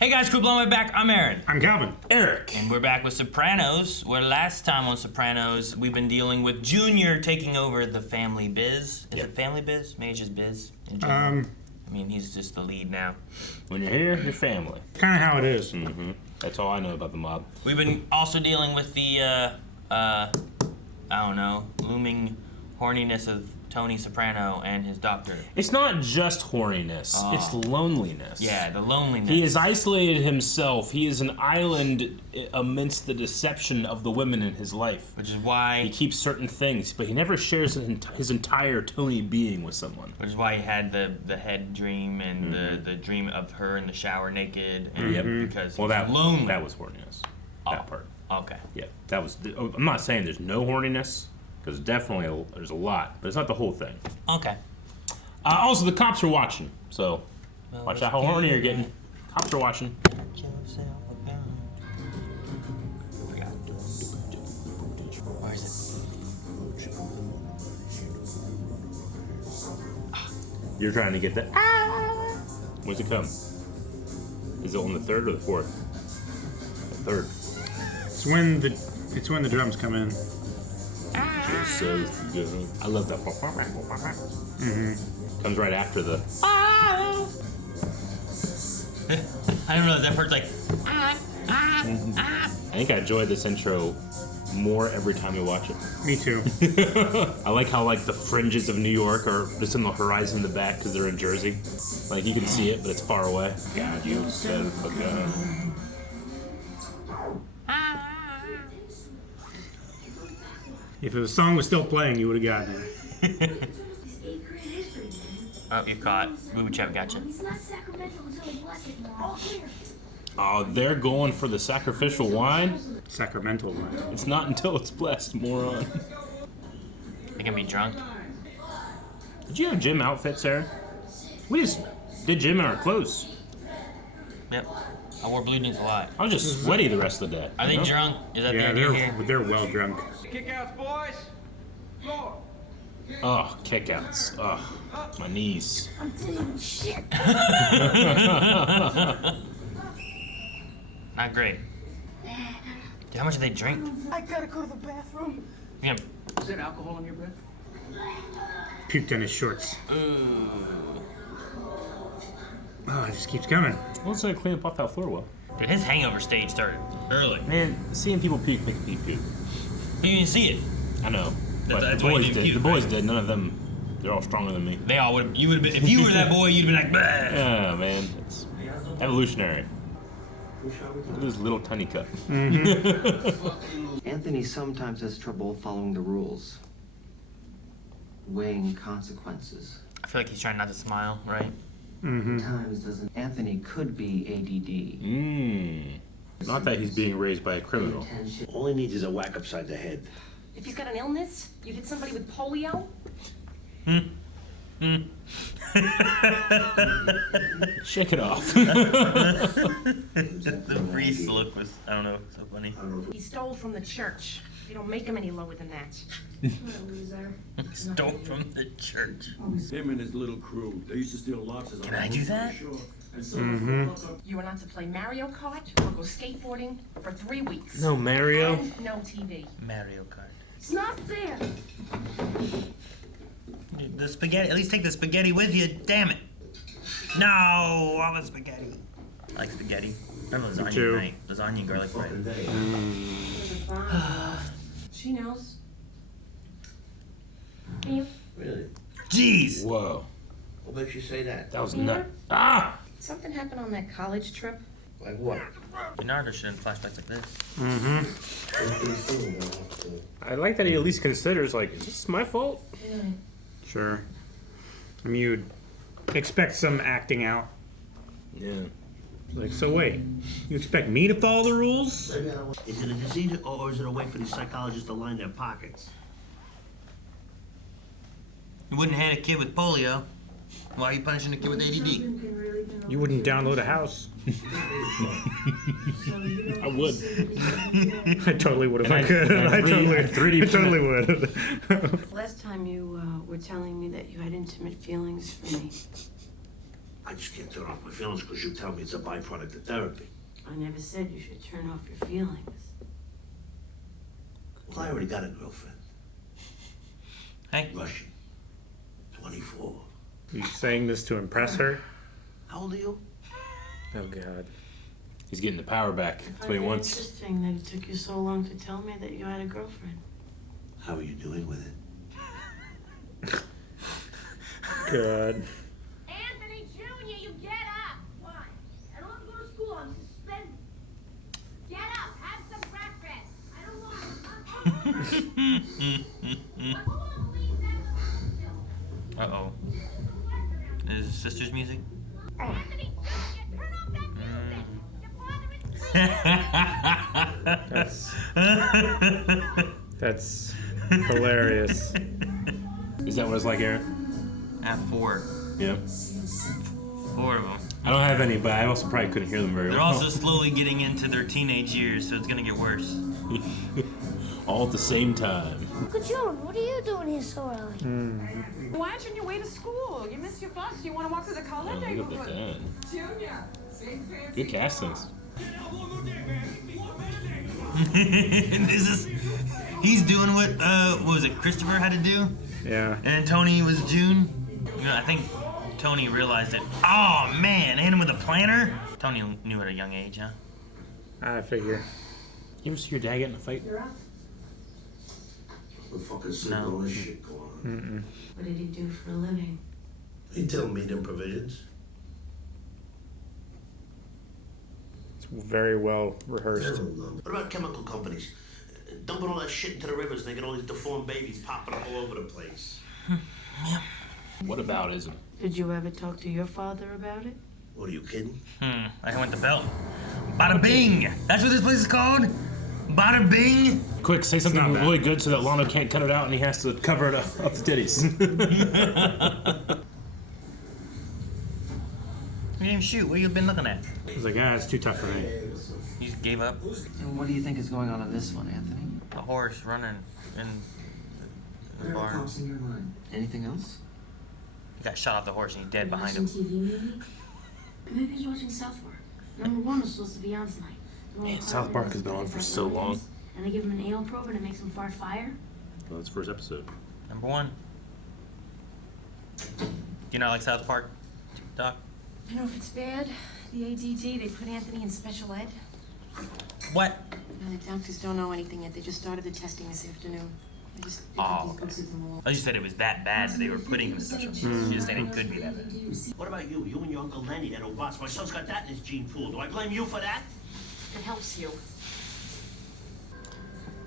Hey guys, Crew Blowing back. I'm Aaron. I'm Calvin. Eric. And we're back with Sopranos, where last time on Sopranos, we've been dealing with Junior taking over the family biz. Is it family biz? Maybe just biz in general. I mean, he's just the lead now. When you're here, you're family. Kind of how it is. Mm-hmm. That's all I know about the mob. We've been also dealing with the, I don't know, looming horniness of Tony Soprano and his doctor. It's not just horniness, it's loneliness. Yeah, the loneliness. He has isolated himself. He is an island amidst the deception of the women in his life. Which is why... He keeps certain things, but he never shares his entire Tony being with someone. Which is why he had the head dream and the dream of her in the shower naked. And because he was lonely. That was horniness. That part. Okay. Yeah, that was... I'm not saying there's no horniness. Because definitely there's a lot, but it's not the whole thing. Okay. Also, the cops are watching, so watch out how horny you're getting. Cops are watching. Where is it? You're trying to get that. When's it come? Is it on the third or the fourth? The third. It's when the drums come in. Just so good. I love that. Comes right after the. I don't know. That part's like. I think I enjoy this intro more every time we watch it. Me too. I like how the fringes of New York are just in the horizon in the back because they're in Jersey. Like you can see it, but it's far away. God, you said a gun. If the song was still playing, you would have gotten it. Oh, you're caught. Movie trap gotcha. Oh, they're going for the sacrificial wine? Sacramental wine. It's not until it's blessed, moron. They can be drunk. Did you have gym outfits, Aaron? We just did gym in our clothes. Yep. I wore blue jeans a lot. I was just sweaty the rest of the day. Are they drunk? Is that the Yeah, idea here? they're well drunk. Kickouts, boys. Floor. Oh, kickouts. Oh, my knees. I'm telling you shit. Not great. Dude, how much do they drink? I gotta go to the bathroom. Yeah. Is there alcohol in your breath? Puked on his shorts. Ooh. Oh, it just keeps coming. Let's clean up off that floor well. Dude, his hangover stage started early. Man, seeing people puke makes me puke. But you didn't see it. I know. But That's the why you boys didn't did. puke, The boys right? did. None of them. They're all stronger than me. They all would have. You would have been. If you were that boy, you'd have been like, bleh. Yeah, man. It's evolutionary. Look at this little tiny cup. Anthony sometimes has trouble following the rules, weighing consequences. I feel like he's trying not to smile, right? Times doesn't. Anthony could be Not that he's being raised by a criminal. ADD. All he needs is a whack upside the head. If he's got an illness, you hit somebody with polio? Shake it off. The priest look was, I don't know, so funny. He stole from the church. They don't make him any lower than that. Stole from the church. Him and his little crew. They used to steal lobsters. Can I do that? You are not to play Mario Kart or go skateboarding for 3 weeks. No Mario. And no TV. Mario Kart. It's not fair. The spaghetti, at least take the spaghetti with you, damn it. No, all the spaghetti. I like spaghetti. I have lasagna too. tonight. Lasagna and garlic bread. She knows. You. Really? Jeez! Whoa. What makes you say that? That was nuts. Ah! Something happened on that college trip. Like what? Leonardo should have flashbacks like this. I like that he at least considers, is this my fault? Sure. I mean, you'd expect some acting out. Yeah. Like, so wait, you expect me to follow the rules? Is it a disease or is it a way for these psychologists to line their pockets? You wouldn't hand a kid with polio. Why are you punishing a kid with ADD? You wouldn't download a house. I would. I totally would if And I could. and I 3D totally would. Last time you were telling me that you had intimate feelings for me. I just can't turn off my feelings because you tell me it's a byproduct of therapy. I never said you should turn off your feelings. Well, I already got a girlfriend. Hey. Russian. 24. You saying this to impress her? How old are you? Oh God. He's getting the power back. That's what he wants. Interesting that it took you so long to tell me that you had a girlfriend. How are you doing with it? Good. Anthony Jr., you get up! Why? I don't have to go to school. I'm suspended. Get up! Have some breakfast. I don't want to. Uh-oh. Is it sister's music? Anthony Jr., turn off that music! You're bothering me. That's hilarious. Is that what it's like, Aaron? I have 4. Yeah. 4 of them. I don't have any, but I also probably couldn't hear them very They're well. also slowly getting into their teenage years, so it's gonna get worse. All at the same time. Uncle John, what are you doing here so early? Why aren't you on your way to school? You missed your bus. You want to walk to the college Oh, look at that. Junior, big fancy. Good castings. He's doing what was it Christopher had to do? Yeah. And then Tony was June. You know, I think Tony realized that, oh man, hit him with a planter? Tony knew at a young age, huh? I figure. You ever see your dad get in a fight? The fucking sick No. all this shit going on. What did he do for a living? He tell me them provisions. It's very well rehearsed. What about chemical companies? Dumping all that shit into the rivers, they get all these deformed babies popping up all over the place. What about ism? Did you ever talk to your father about it? What, are you kidding? I went to belt. Bada Bing! That's what this place is called? Bada Bing! Quick, say something not bad. really good so that Lano can't cut it out and he has to cover it up the titties. You didn't even shoot. What have you been looking at? I was like, it's too tough for me. You just gave up? And what do you think is going on in this one, Anthony? A horse running in the barn. in your mind? Anything else? He got shot off the horse and he's dead behind him. TV movie? Maybe he's watching South Park. Number 1 was supposed to be on tonight. Man, South Park has been on for so long. And they give him an anal probe and it makes him fart fire. Well, that's the first episode. Number 1. You not like South Park, Doc? You know if it's bad? The ADD, they put Anthony in special ed. What? No, the doctors don't know anything yet. They just started the testing this afternoon. They just Oh, these books at them all. I just said it was that bad that they were putting him in special needs. You just saying it could be that bad. What about you? You and your Uncle Lenny, that old boss. My son's got that in his gene pool. Do I blame you for that? It helps you.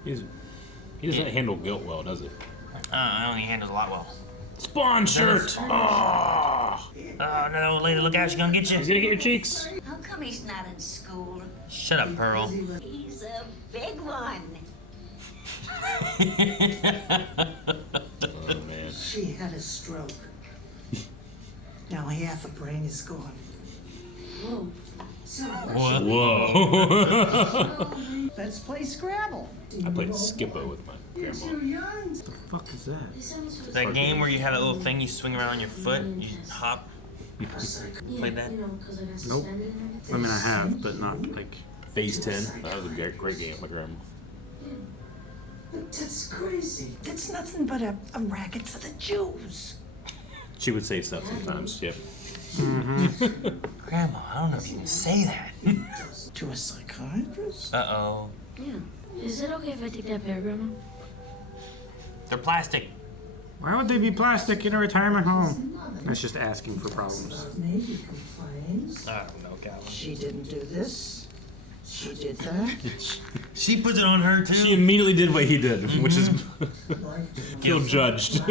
He doesn't handle guilt well, does he? I don't think he handles a lot well. Spawn shirt! Oh! Oh no, lady, look out, she's gonna get He's you. gonna get your cheeks. How come he's not in school? Shut up, Pearl. He's a big one. Oh, man. She had a stroke. Now half her brain is gone. Whoa. What? Whoa. Let's play Scrabble. I played Skippo with my grandma. Young. What the fuck is that? That game where you have that little thing you swing around on your foot, you just hop. Played that? Nope. I mean, I have, but not like. Phase 10. That was a great game with my grandma. That's crazy. That's nothing but a racket for the Jews. She would say stuff sometimes, yep. Grandma, I don't know if you can say that. To a psychiatrist? Uh-oh. Yeah. Is it okay if I take that pair, Grandma? They're plastic. Why would they be plastic in a retirement home? That's just asking for problems. Maybe complains. I don't know, Cal. She didn't do this. She did that. She puts it on her, too. She immediately did what he did, which is feel Guilt. judged.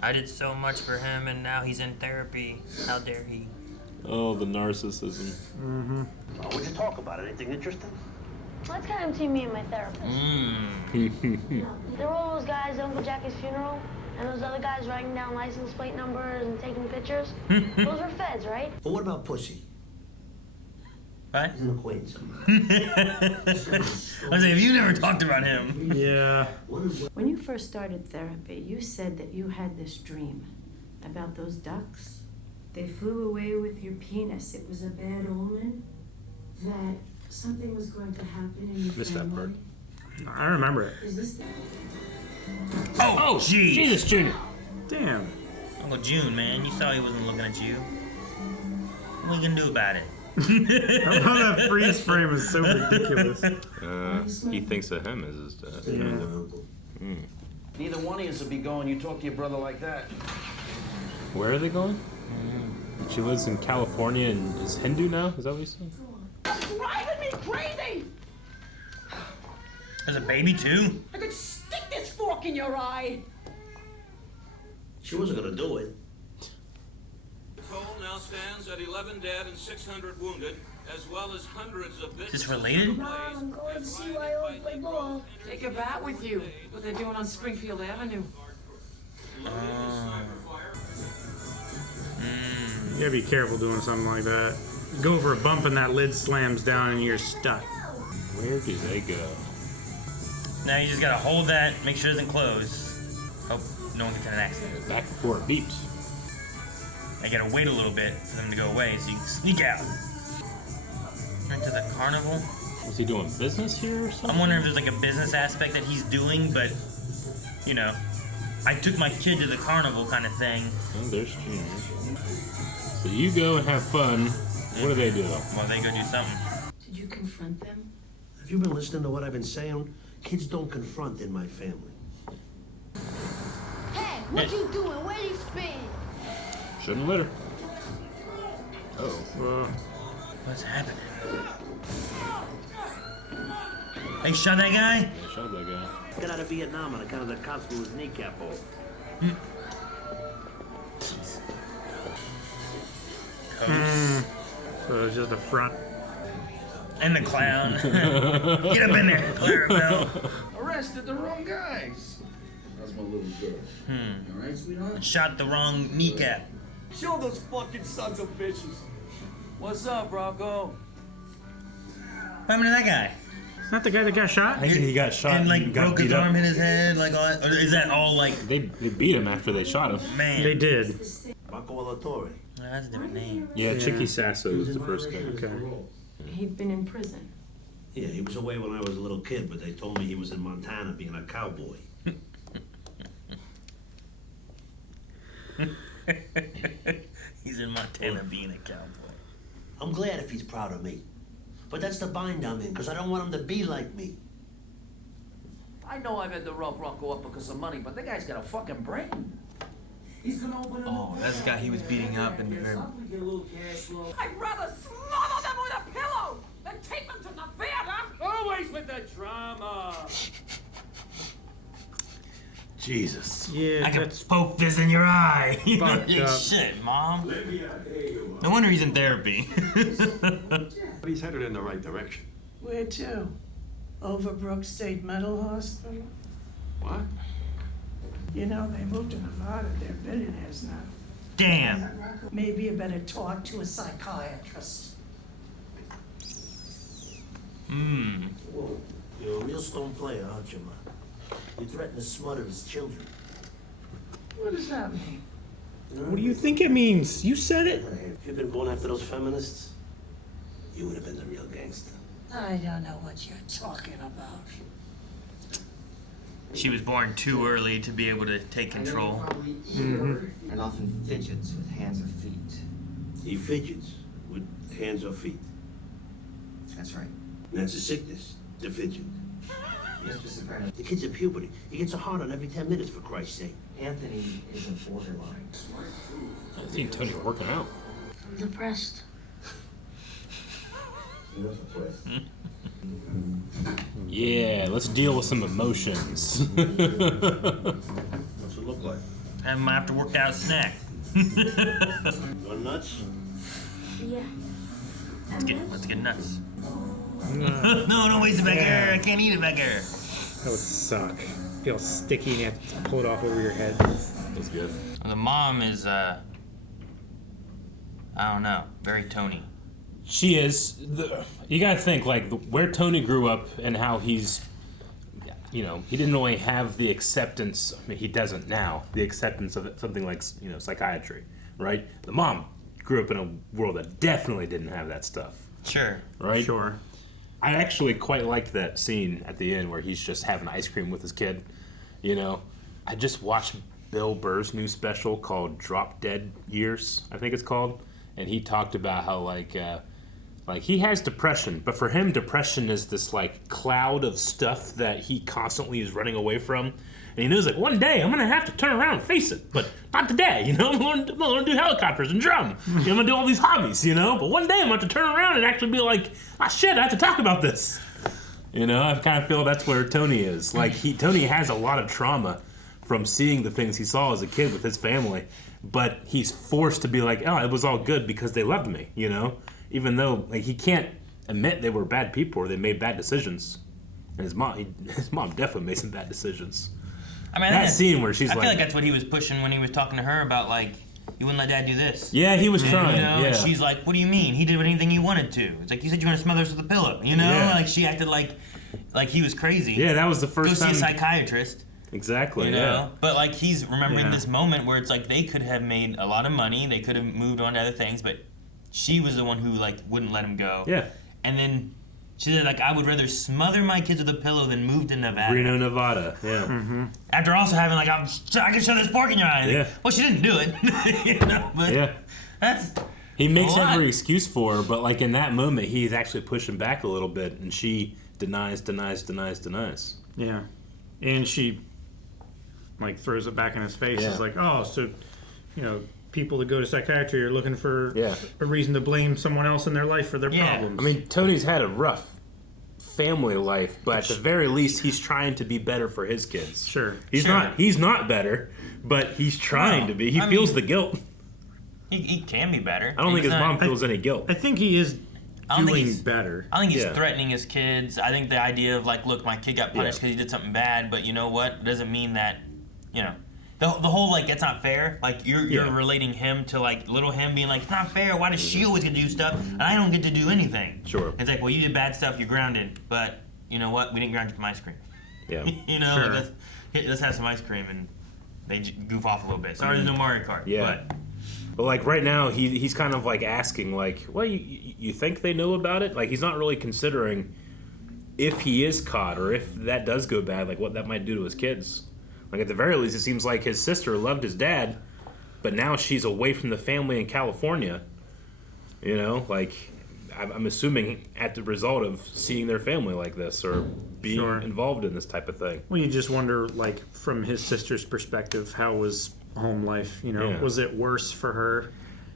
I did so much for him, and now he's in therapy. How dare he? Oh, the narcissism. What'd you talk about? Anything interesting? Let's get him to me and my therapist. There were all those guys at Uncle Jackie's funeral, and those other guys writing down license plate numbers and taking pictures. Those were feds, right? But what about pussy? Right? He's an acquaintance of mine. I was like, you never talked about him. Yeah. When you first started therapy, you said that you had this dream about those ducks. They flew away with your penis. It was a bad omen that something was going to happen in your Missed that part. I remember it. Is this Oh, jeez. Jesus, Junior. Damn. Uncle June, man, you saw he wasn't looking at you. What are you gonna do about it? That freeze frame is so ridiculous. He thinks of him as his dad. Yeah. Neither one of you should be going. You talk to your brother like that. Where are they going? She lives in California and is Hindu now? Is that what you said? Driving me crazy! There's a baby too? I could stick this fork in your eye! She wasn't gonna do it. The toll now stands at 11 dead and 600 wounded, as well as hundreds of Is this related? Mom, I'm going to see Wyoming play ball. Take a bat with you. What they're doing on Springfield Avenue. You gotta be careful doing something like that. You go over a bump and that lid slams down and you're stuck. Where do they go? Now you just gotta hold that, make sure it doesn't close. Hope no one gets in an accident. Back before it beeps. I gotta wait a little bit for them to go away so you can sneak out. Into the carnival. Was he doing business here or something? I'm wondering if there's like a business aspect that he's doing, but you know, I took my kid to the carnival kind of thing. Oh, there's Junior. So you go and have fun. What do they do? Well, they go do something. Did you confront them? Have you been listening to what I've been saying? Kids don't confront in my family. Hey, what you doing? Where you spin? Shouldn't let her. Oh. What's happening? Hey, shot that guy? Yeah, shot that guy. Got out of Vietnam on account of the cops blew his kneecap off. So it's just the front. And the clown. Get up in there, Clarabelle. Arrested the wrong guys. That's my little girl. All right, sweetheart? Shot the wrong kneecap. Show those fucking sons of bitches. What's up, Rocco? What happened to that guy? It's not the guy that got shot? I think he got shot And like got broke his beat up. arm, hit his head, like all that? Or is that all like, They beat him after they shot him. man? They did. Rocco Alatorre. Oh, that's a different name. Yeah, Chicky Sasso was the first guy. Okay. He'd been in prison. Yeah, he was away when I was a little kid, but they told me he was in Montana being a cowboy. He's in Montana being a cowboy. I'm glad if he's proud of me. But that's the bind I'm in, because I don't want him to be like me. I know I've had to rough Rocco up because of money, but that guy's got a fucking brain. He's gonna open Oh, that's the guy he was beating up in the very... I'd rather smother them with a pillow than take them to the theater! Always with the drama! Jesus. Yeah, I can that's poke this in your eye. fucked up. Shit, Mom. No wonder he's in therapy. But he's headed in the right direction. Where to? Overbrook State Mental Hospital? What? You know, they moved in a lot of their billionaires now. Damn. Maybe you better talk to a psychiatrist. You're a real stone player, aren't you, Ma? You threaten to smother his children. What does that mean? What do you think it means? You said it. If you'd been born after those feminists, you would have been the real gangster. I don't know what you're talking about. She was born too early to be able to take control. And often fidgets with hands or feet. He fidgets with hands or feet. That's right. And that's a sickness, to fidget. Mr. Soprano, The kid's at puberty. He gets a hard on every 10 minutes, for Christ's sake. Anthony is a borderline. I think Tony's working out. I'm depressed. Yeah, let's deal with some emotions. What's it look like? Have my after workout snack. Going nuts? Yeah. Let's get nuts. No, don't waste it back here. I can't eat it back here. That would suck. Feel sticky and you have to pull it off over your head. That's good. The mom is, I don't know, very Tony. She is. You gotta think, like, where Tony grew up and how he's, you know, he didn't really have the acceptance, I mean, he doesn't now, the acceptance of something like, you know, psychiatry, right? The mom grew up in a world that definitely didn't have that stuff. Sure. Right? Sure. I actually quite liked that scene at the end where he's just having ice cream with his kid. You know, I just watched Bill Burr's new special called Drop Dead Years, I think it's called. And he talked about how, like he has depression, but for him, depression is this, like, cloud of stuff that he constantly is running away from. And he knows, like, one day I'm going to have to turn around and face it, but not today, you know? I'm going to do helicopters and drum. You know, I'm going to do all these hobbies, you know? But one day I'm going to have to turn around and actually be like, ah, shit, I have to talk about this. You know, I kind of feel that's where Tony is. Like, Tony has a lot of trauma from seeing the things he saw as a kid with his family, but he's forced to be like, oh, it was all good because they loved me, you know? Even though, like, he can't admit they were bad people or they made bad decisions. And his mom definitely made some bad decisions. I mean, that scene where she's I feel like that's what he was pushing when he was talking to her about, like, you wouldn't let Dad do this. Yeah, he was trying. You know, yeah. and she's like, what do you mean? He did anything he wanted to. It's like, you said you want to smother us with a pillow, you know? Yeah. Like, she acted like he was crazy. Yeah, that was the first time. Go see a psychiatrist. Exactly, you know? yeah. But, like, he's remembering this moment where it's like they could have made a lot of money, they could have moved on to other things, but she was the one who, like, wouldn't let him go. Yeah. And then she said, like, I would rather smother my kids with a pillow than move to Nevada. Reno, Nevada, yeah. Mm-hmm. After also having, like, I can shove this fork in your eye. Yeah. Well, she didn't do it. You know? But yeah. That's he makes every excuse for her, but, like, in that moment, he's actually pushing back a little bit, and she denies. Yeah. And she, like, throws it back in his face. Yeah. It's like, oh, so, you know, people that go to psychiatry are looking for Yeah. a reason to blame someone else in their life for their problems. I mean, Tony's had a rough family life, but at the very least, he's trying to be better for his kids. Sure. He's not better, but he's trying to be. He feels the guilt. He can be better. I don't think his mom feels any guilt. I think he is doing better. I think he's threatening his kids. I think the idea of, like, look, my kid got punished because he did something bad, but you know what? It doesn't mean that, you know. The whole, like, it's not fair. Like, you're relating him to, like, little him being like, it's not fair. Why does she always get to do stuff and I don't get to do anything? Sure. It's like, well, you did bad stuff. You're grounded. But you know what? We didn't ground you from ice cream. Yeah. You know, Sure. like, let's have some ice cream, and they goof off a little bit. Sorry, there's no Mario Kart. Yeah. But like right now, he's kind of like asking, like, well, you think they know about it? Like, he's not really considering if he is caught or if that does go bad, like what that might do to his kids. Like, at the very least, it seems like his sister loved his dad, but now she's away from the family in California. You know, like, I'm assuming at the result of seeing their family like this or being involved in this type of thing. Well, you just wonder, like, from his sister's perspective, how was home life? You know, was it worse for her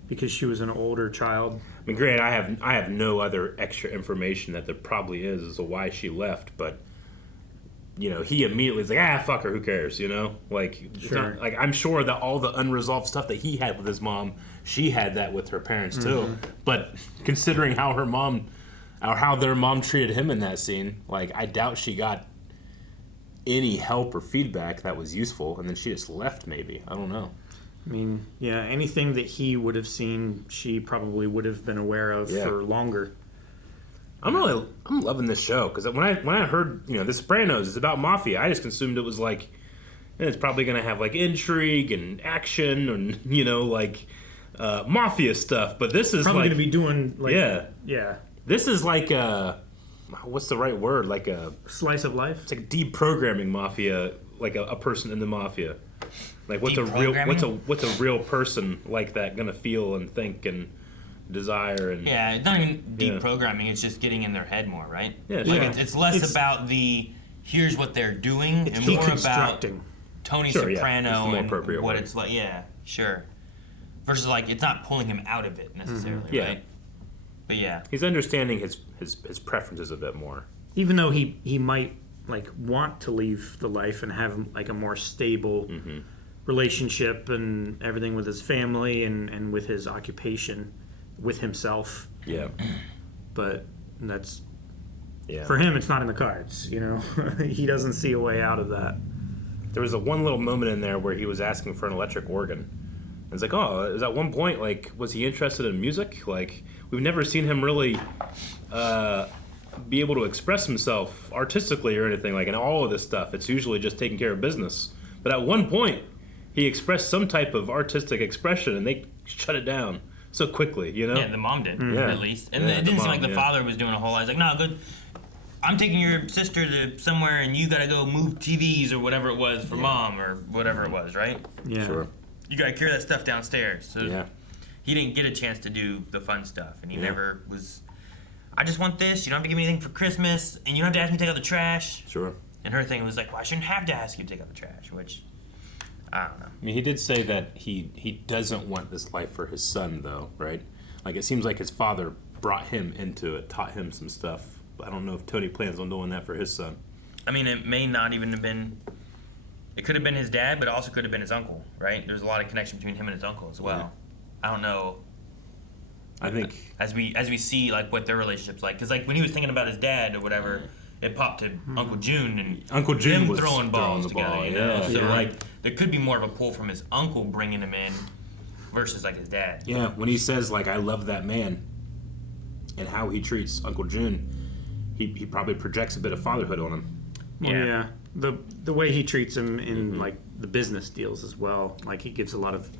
because she was an older child? I mean, granted, I have no other extra information that there probably is as to why she left, but you know, he immediately is like, fuck her, who cares? You know, like, Sure. like I'm sure that all the unresolved stuff that he had with his mom, she had that with her parents too. Mhm. But considering how her mom, or how their mom treated him in that scene, like, I doubt she got any help or feedback that was useful, and then she just left. Maybe, I don't know. I mean, yeah, anything that he would have seen, she probably would have been aware of for longer. I'm loving this show because when I heard, you know, The Sopranos is about mafia, I just assumed it was like, it's probably gonna have like intrigue and action and, you know, like mafia stuff. But this is probably like, gonna be doing like yeah. This is like a, what's the right word? Like a slice of life. It's like deprogramming mafia, like a person in the mafia. Like what's a real person like that gonna feel and think and desire and it's not even deprogramming. It's just getting in their head more, right? Yeah, like sure. it's less about the here's what they're doing and more about Tony Soprano more and appropriate what word. it's like. Yeah, sure. Versus like it's not pulling him out of it necessarily, Yeah. right? But yeah, he's understanding his preferences a bit more. Even though he might like want to leave the life and have like a more stable relationship and everything with his family and with his occupation, with himself. Yeah. But that's for him, it's not in the cards, you know. He doesn't see a way out of that. There was one little moment in there where he was asking for an electric organ. It's like, oh, is at one point, like, was he interested in music? Like, we've never seen him really be able to express himself artistically or anything. Like, in all of this stuff, it's usually just taking care of business. But at one point, he expressed some type of artistic expression, and they shut it down. so quickly, you know? Yeah, the mom did, Yeah. at least. And Yeah, it didn't the seem mom, like the father was doing a whole lot. He's like, no, good. I'm taking your sister to somewhere and you gotta go move TVs or whatever it was for mom or whatever it was, right? Yeah. Sure. You gotta carry that stuff downstairs. So Yeah. he didn't get a chance to do the fun stuff, and he never was. I just want this. You don't have to give me anything for Christmas, and you don't have to ask me to take out the trash. Sure. And her thing was like, well, I shouldn't have to ask you to take out the trash, which I don't know. I mean, he did say that he doesn't want this life for his son, though, right? Like, it seems like his father brought him into it, taught him some stuff. But I don't know if Tony plans on doing that for his son. I mean, it may not even have been. It could have been his dad, but it also could have been his uncle, right? There's a lot of connection between him and his uncle as well. Yeah. I don't know. I think as we see like what their relationship's like, because like when he was thinking about his dad or whatever, it popped to Uncle June and Uncle June them was throwing balls the together. ball, You know? yeah. So Yeah. like there could be more of a pull from his uncle bringing him in versus like his dad. Yeah, when he says like I love that man and how he treats Uncle June, he probably projects a bit of fatherhood on him. Well, yeah. The way he treats him in like the business deals as well, like he gives a lot of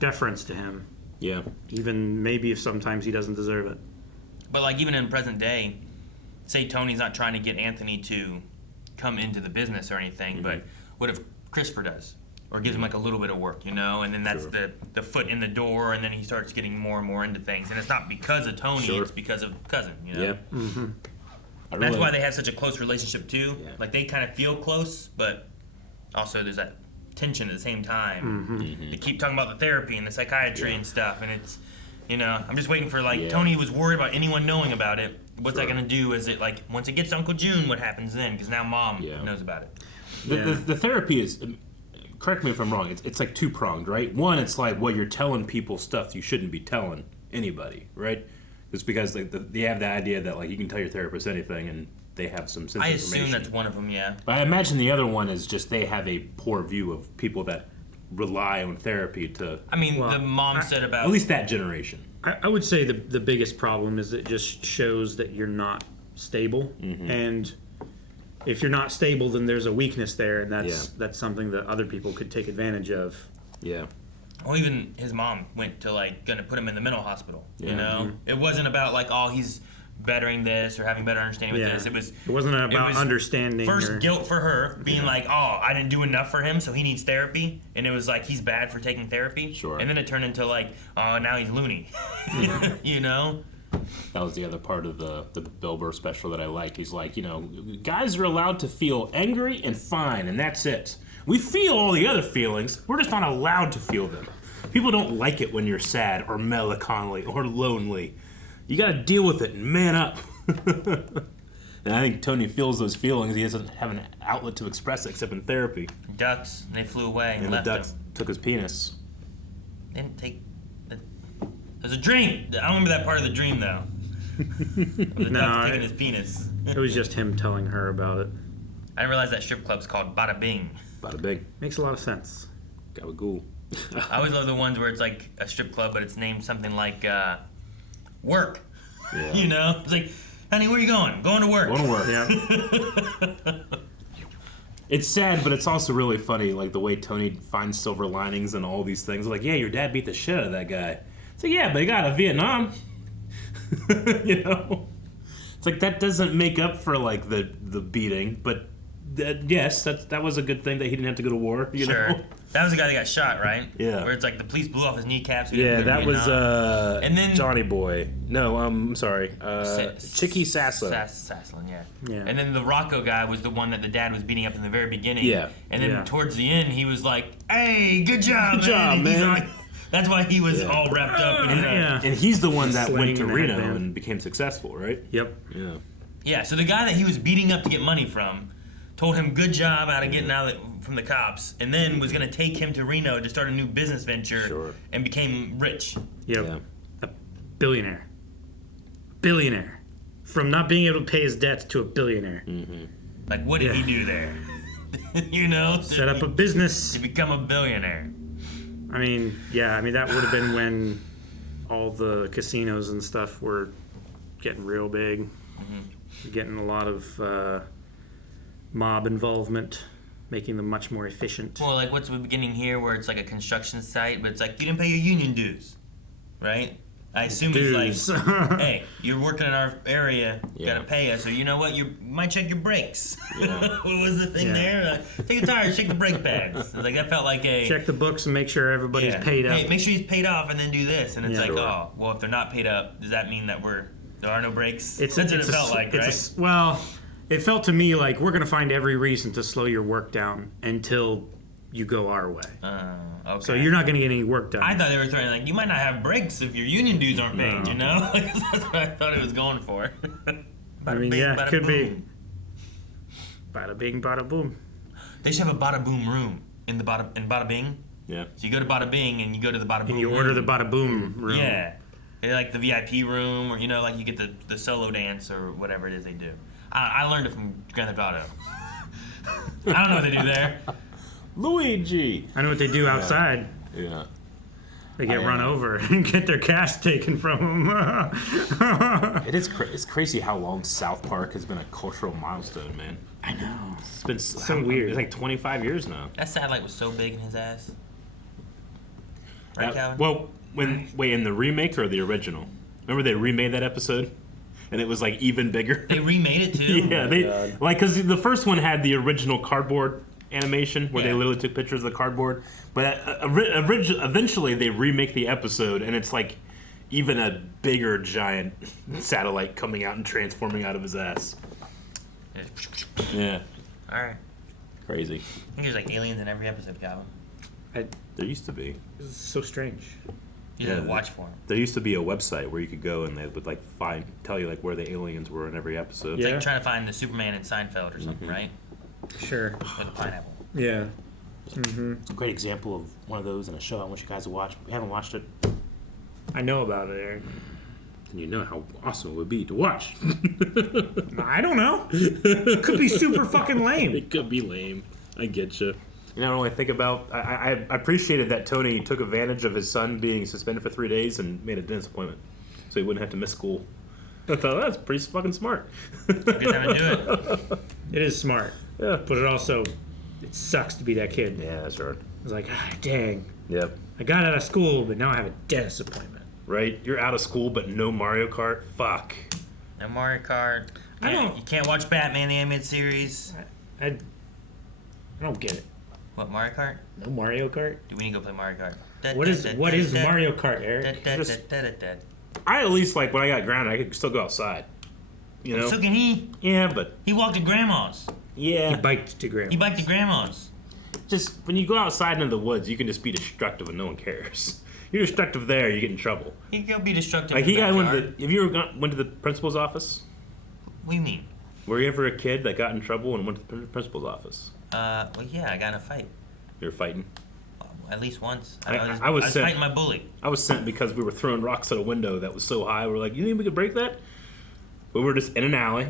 deference to him. Yeah. Even maybe if sometimes he doesn't deserve it. But like even in present day, say Tony's not trying to get Anthony to come into the business or anything, but what if Christopher does? Or gives him like a little bit of work, you know, and then that's the foot in the door, and then he starts getting more and more into things, and it's not because of Tony, it's because of cousin, you know. Yeah. Mm-hmm. That's why they have such a close relationship too. Yeah. Like they kind of feel close, but also there's that tension at the same time. They keep talking about the therapy and the psychiatry and stuff, and it's, you know, I'm just waiting for like Tony was worried about anyone knowing about it. What's that gonna do? Is it like once it gets to Uncle June, what happens then? Because now Mom knows about it. The therapy is. Correct me if I'm wrong. It's like two-pronged, right? One, it's like, well, you're telling people stuff you shouldn't be telling anybody, right? It's because like they have the idea that like you can tell your therapist anything and they have some sense I of information. assume that's one of them, yeah. But I imagine the other one is just they have a poor view of people that rely on therapy to... I mean, the mom said about... At least that generation. I would say the biggest problem is it just shows that you're not stable. And if you're not stable, then there's a weakness there, and that's something that other people could take advantage of. Yeah. Well, even his mom went to like gonna put him in the mental hospital. You know, it wasn't about like he's bettering this or having better understanding with this. It wasn't about understanding. First guilt for her being like, I didn't do enough for him, so he needs therapy, and it was like he's bad for taking therapy. Sure. And then it turned into like, now he's loony. You know. That was the other part of the Bill Burr special that I like. He's like, you know, guys are allowed to feel angry and fine, and that's it. We feel all the other feelings. We're just not allowed to feel them. People don't like it when you're sad or melancholy or lonely. You got to deal with it and man up. And I think Tony feels those feelings. He doesn't have an outlet to express it except in therapy. Ducks, they flew away and left the ducks took his penis. Didn't take. There's a dream. I don't remember that part of the dream though. The duck taking his penis. It was just him telling her about it. I didn't realize that strip club's called Bada Bing. Bada Bing. Makes a lot of sense. Gabagool. I always love the ones where it's like a strip club, but it's named something like Work. Yeah. You know? It's like, honey, where are you going? Going to work. Going to work. Yeah. It's sad, but it's also really funny, like the way Tony finds silver linings and all these things. Like, yeah, your dad beat the shit out of that guy. It's like, yeah, but he got out of Vietnam. You know? It's like, that doesn't make up for, like, the beating, but yes, that was a good thing that he didn't have to go to war, you know? That was the guy that got shot, right? Yeah. Where it's like the police blew off his kneecaps. Yeah, that was and then Johnny Boy. No, I'm sorry. Chicky Sasso. Sasslin, yeah. And then the Rocco guy was the one that the dad was beating up in the very beginning. Yeah. And then towards the end, he was like, "Hey, good job, good job, man." Like, that's why he was all wrapped up. And he's the one that went to Sling Reno headband. and became successful, right? Yep. Yeah. Yeah. So the guy that he was beating up to get money from told him good job out of getting out from the cops, and then was going to take him to Reno to start a new business venture and became rich. Yep. Yeah. A billionaire. Billionaire. From not being able to pay his debts to a billionaire. Mm-hmm. Like, what did he do there? You know? Set up a business. To become a billionaire. I mean, that would have been when all the casinos and stuff were getting real big. Mm-hmm. Getting a lot of mob involvement, making them much more efficient. Well, like what's the beginning here where it's like a construction site, but it's like, you didn't pay your union dues. right? I assume Dues. it's like, hey, you're working in our area, you Yeah. gotta pay us, or you know what, you might check your brakes. Yeah. What was the thing Yeah. there? Take a tire, check the brake pads. Like that felt like a Check the books and make sure everybody's paid up. Hey, make sure he's paid off, and then do this. And it's Yeah. like, Sure. oh, well, if they're not paid up, does that mean that there are no brakes? That's what it a felt s- like, it's right? Well, it felt to me like we're gonna find every reason to slow your work down until you go our way. Okay. So you're not gonna get any work done. I thought they were threatening, like, you might not have brakes if your union dues aren't paid, you know? That's what I thought it was going for. I mean, Bada yeah, bing, could bada be. boom. Bada bing, bada boom. They should have a Bada Boom room in Bada Bing. Yeah. So you go to Bada Bing and you go to the Bada Boom And you room. order the bada boom room. Yeah. They like the VIP room, or, you know, like you get the solo dance or whatever it is they do. I learned it from Grand Theft Auto. I don't know what they do there. Luigi. I know what they do outside. Yeah. They get run over and get their cash taken from them. It's crazy how long South Park has been a cultural milestone, man. I know. It's been So weird. It's like 25 years now. That satellite was so big in his ass. Right, That- Calvin? well, wait, in the remake or the original? Remember they remade that episode, and it was like even bigger. They remade it too. Yeah, they like because the first one had the original cardboard animation where they Yeah. literally took pictures of the cardboard, but eventually they remake the episode, and it's like even a bigger giant satellite coming out and transforming out of his ass. Yeah, All right. crazy. I think there's like aliens in every episode, Calvin. There used to be. It's so strange. You have to watch for them. There used to be a website where you could go and they would like tell you like where the aliens were in every episode. It's like trying to find the Superman in Seinfeld or something, right? Sure. With a pineapple. Yeah. Mm-hmm. It's a great example of one of those in a show I want you guys to watch. If you haven't watched it, I know about it, Eric. then you know how awesome it would be to watch. I don't know. It could be super fucking lame. It could be lame. I get you. You know, when I think about, I appreciated that Tony took advantage of his son being suspended for 3 days and made a dentist appointment, so he wouldn't have to miss school. I thought that's pretty fucking smart. Good time to do it. It is smart. Yeah. But it also, it sucks to be that kid. Yeah, that's right. It's like, dang. Yep. I got out of school, but now I have a dentist appointment. Right? You're out of school, but no Mario Kart? Fuck. No Mario Kart. You can't watch Batman the animated series. I don't get it. What, Mario Kart? No Mario Kart? Do we need to go play Mario Kart? What is Mario Kart, Eric? I at least, like, when I got grounded, I could still go outside. You know? So can he. Yeah, but... He walked to Grandma's. Yeah. He biked to Grandma's. He biked to Grandma's. Just, when you go outside into the woods, you can just be destructive and no one cares. You're destructive there, you get in trouble. He could go be destructive Like, in the went backyard. have you ever went to the principal's office? What do you mean? Were you ever a kid that got in trouble and went to the principal's office? Well, yeah, I got in a fight. You were fighting? At least once. I was sent, fighting my bully. I was sent because we were throwing rocks at a window that was so high. We were like, you think we could break that? We were just in an alley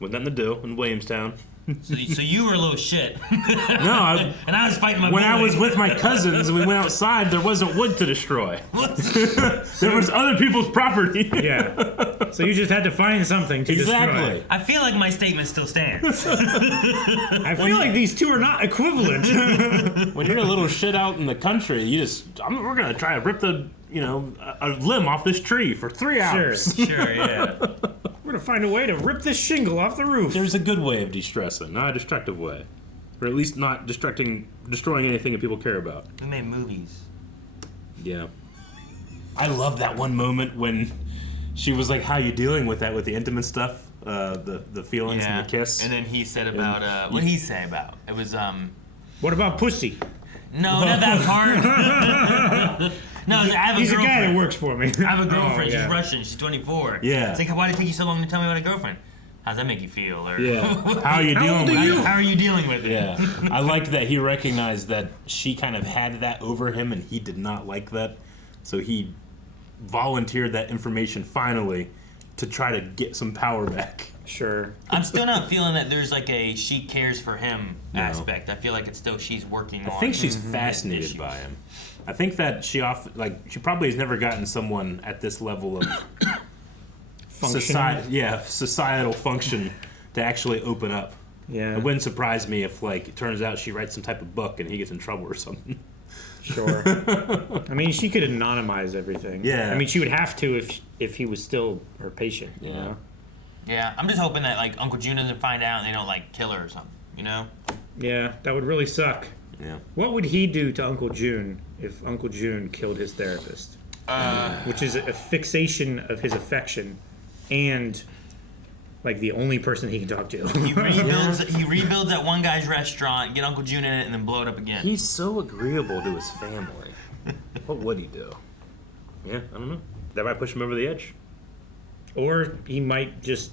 with nothing to do in Williamstown. So you were a little shit. No, and I was fighting my when bully. I was with my cousins and we went outside, there wasn't wood to destroy. There was other people's property. Yeah. So you just had to find something to destroy. I feel like my statement still stands. I feel like these two are not equivalent. When you're a little shit out in the country, we're gonna try to rip a limb off this tree for 3 hours. Sure, yeah. We're gonna find a way to rip this shingle off the roof. There's a good way of de-stressing, not a destructive way. Or at least not destroying anything that people care about. We made movies. Yeah. I love that one moment when she was like, how you dealing with that, with the intimate stuff? The feelings and the kiss? And then he said about, what did he say about? It was, What about pussy? No, not that part. No, I have a He's girlfriend. a guy that works for me. I have a girlfriend. Oh, yeah. She's Russian. She's 24. Yeah. It's like, why did it take you so long to tell me about a girlfriend? How's that make you feel? Or Yeah. How are you dealing with it? How are you dealing with it? Yeah. I liked that he recognized that she kind of had that over him and he did not like that. So he volunteered that information finally to try to get some power back. Sure. I'm still not feeling that there's like a she cares for him aspect. I feel like it's still she's working on. I think she's his fascinated issues. by him. I think that she probably has never gotten someone at this level of societal function to actually open up. Yeah. It wouldn't surprise me if it turns out she writes some type of book and he gets in trouble or something. Sure. I mean, she could anonymize everything. Yeah. I mean, she would have to if he was still her patient. You know? Yeah, I'm just hoping that like Uncle June doesn't find out and they don't like kill her or something. You know? Yeah, that would really suck. Yeah. What would he do to Uncle June if Uncle June killed his therapist? Which is a fixation of his affection, and like the only person he can talk to. He rebuilds that one guy's restaurant, get Uncle June in it, and then blow it up again. He's so agreeable to his family. What would he do? Yeah, I don't know. That might push him over the edge. Or he might just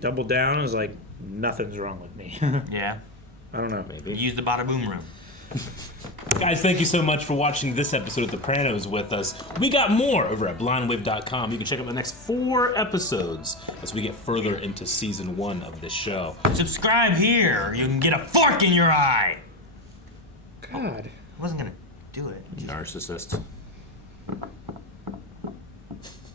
double down and was like, nothing's wrong with me. Yeah. I don't know. Maybe. Use the Bada Boom room. Guys, thank you so much for watching this episode of The Sopranos with us. We got more over at blindwave.com. You can check out the next 4 episodes as we get further into season 1 of this show. Subscribe here. You can get a fork in your eye. God. I wasn't going to do it. Narcissist.